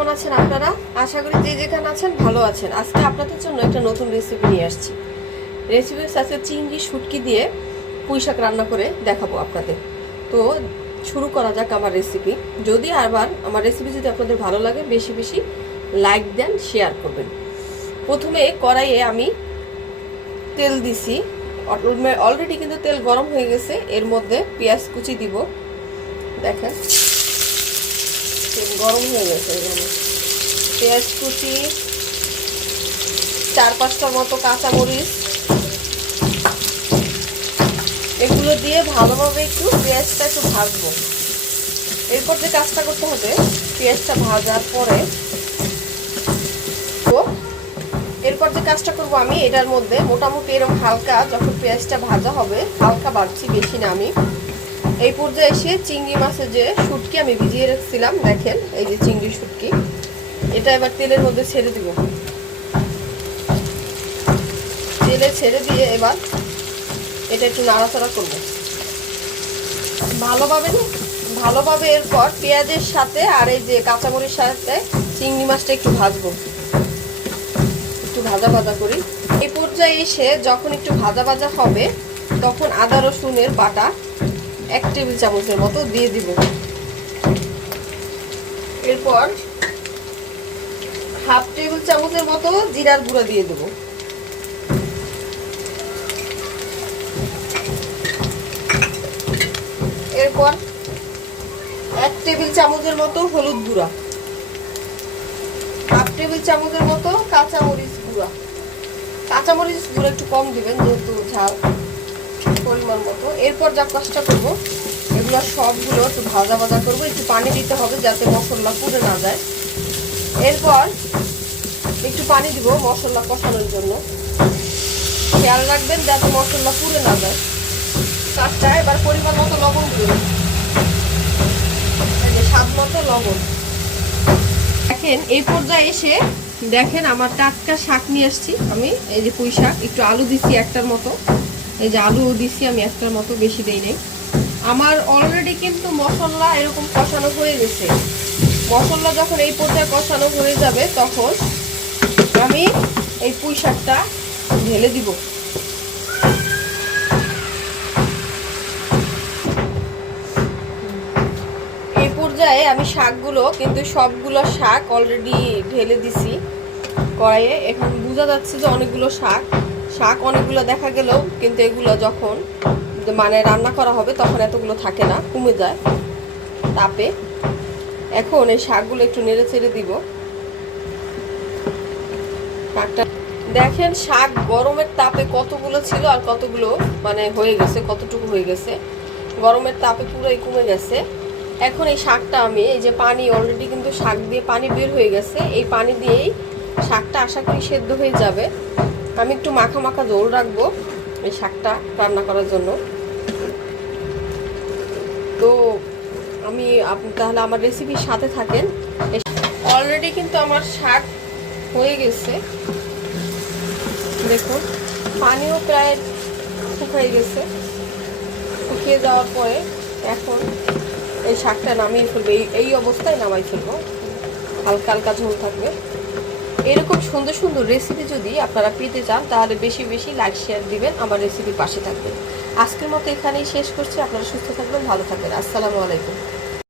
কেমন আছেন আপনারা? আশা করি যে যেখানে আছেন ভালো আছেন। আজকে আপনাদের জন্য একটা নতুন রেসিপি নিয়ে আসছি। রেসিপি আজকে চিংড়ি শুটকি দিয়ে পুঁই শাক রান্না করে দেখাবো আপনাদের। তো শুরু করা যাক আমার রেসিপি। যদি আবার আমার রেসিপি যদি আপনাদের ভালো লাগে বেশি বেশি লাইক দেন, শেয়ার করবেন। প্রথমে কড়াইয়ে আমি তেল দিছি, অলরেডি কিন্তু তেল গরম হয়ে গেছে। এর মধ্যে পেঁয়াজ কুচি দিব। দেখেন গরম হয়ে গেছে। পেঁয়াজ কুচি, 4-5টার মতো কাঁচামরিচ, এগুলো দিয়ে ভালোভাবে একটু পেঁয়াজটা একটু ভাজবো। এরপর যে কাজটা করতে হবে, পেঁয়াজটা ভাজার পরে এরপর যে কাজটা করবো আমি এটার মধ্যে মোটামুটি এরকম হালকা, যখন পেঁয়াজটা ভাজা হবে হালকা বাড়ছি, বেশি না আমি, এই পর্যায়ে এসে চিংড়ি মাছের যে শুটকি আমি ভিজিয়ে রাখছিলাম, দেখেন এই যে চিংড়ি শুটকি, এটা এবার তেলের মধ্যে ছেড়ে দিব। তেলে ছেড়ে দিয়ে এবার এটা একটু নাড়াচাড়া করবো ভালোভাবে। এরপর পেঁয়াজের সাথে আর এই যে কাঁচামরিচের সাথে চিংড়ি মাছটা একটু ভাজবো, একটু ভাজা ভাজা করি। এই পর্যায়ে এসে যখন একটু ভাজা ভাজা হবে তখন আদা রসুনের বাটা 1 টেবিল চামচের মতো দিয়ে দিব। এরপর 1/2 টেবিল চামচের মতো জিরার গুঁড়া দিয়ে দেব। এরপর 1 টেবিল চামচের মতো হলুদ গুঁড়া, 1/2 টেবিল চামচের মতো কাঁচামরিচ গুঁড়া। কাঁচামরিচ গুঁড়া একটু কম দিবেন যেহেতু ঝাল পরিমাণ মতো। এরপর যা কাজটা করবো এগুলো সবগুলো একটু ভাজা ভাজা করবো। একটু পানি দিতে হবে যাতে মশলা পুড়ে না যায়। এরপর একটু পানি দিব মশলা কষানোর জন্য। খেয়াল রাখবেন যাতে মশলা পুড়ে না যায়। কাজটা এবার পরিমাণ মতো লবণ দিবেন, এই যে স্বাদ মতো লবণ। দেখেন এই পর্যায়ে এসে দেখেন আমার টাটকা শাক নিয়ে আসছি আমি, এই যে পুঁই শাক, একটু আলু দিছি একটার মতো, এই যে আলু দিছি আমি একটার মতো, বেশি দেই নাই। আমার অলরেডি কিন্তু মশলা এরকম কষানো হয়ে গেছে। মশলা যখন এই পর্যায়ে কষানো হয়ে যাবে তখন আমি এই পুঁই শাকটা ঢেলে দিব। এই পর্যায়ে আমি শাকগুলো কিন্তু সবগুলো শাক অলরেডি ঢেলে দিছি কড়াইয়ে। এখন বোঝা যাচ্ছে যে অনেকগুলো শাক অনেকগুলো দেখা গেলেও কিন্তু এগুলো যখন মানে রান্না করা হবে তখন এতগুলো থাকে না, কমে যায় তাপে। এখন এই শাকগুলো একটু নেড়ে চেড়ে দিব। শাকটা দেখেন শাক গরমের তাপে কতগুলো ছিল আর কতগুলো মানে হয়ে গেছে, কতটুকু হয়ে গেছে, গরমের তাপে পুরোই কমে গেছে। এখন এই শাকটা আমি, এই যে পানি অলরেডি কিন্তু শাক দিয়ে পানি বের হয়ে গেছে, এই পানি দিয়েই শাকটা আশা করি সেদ্ধ হয়ে যাবে। আমি একটু মাখা মাখা ঝোল রাখবো এই শাকটা রান্না করার জন্য। তো আমি তাহলে আমার রেসিপির সাথে থাকেন। অলরেডি কিন্তু আমার শাক হয়ে গেছে, দেখুন পানিও প্রায় শুকিয়ে গেছে। শুকিয়ে যাওয়ার পরে এখন এই শাকটা নামিয়ে ফেলবো, এই অবস্থায় নামাই ফেলবো, হালকা হালকা ঝোল থাকবে। এরকম সুন্দর সুন্দর রেসিপি যদি আপনারা পেতে চান তাহলে বেশি বেশি লাইক শেয়ার দিবেন, আমার রেসিপির পাশে থাকবেন। আজকের মতো এখানেই শেষ করছি। আপনারা সুস্থ থাকবেন, ভালো থাকবেন। আসসালামু আলাইকুম।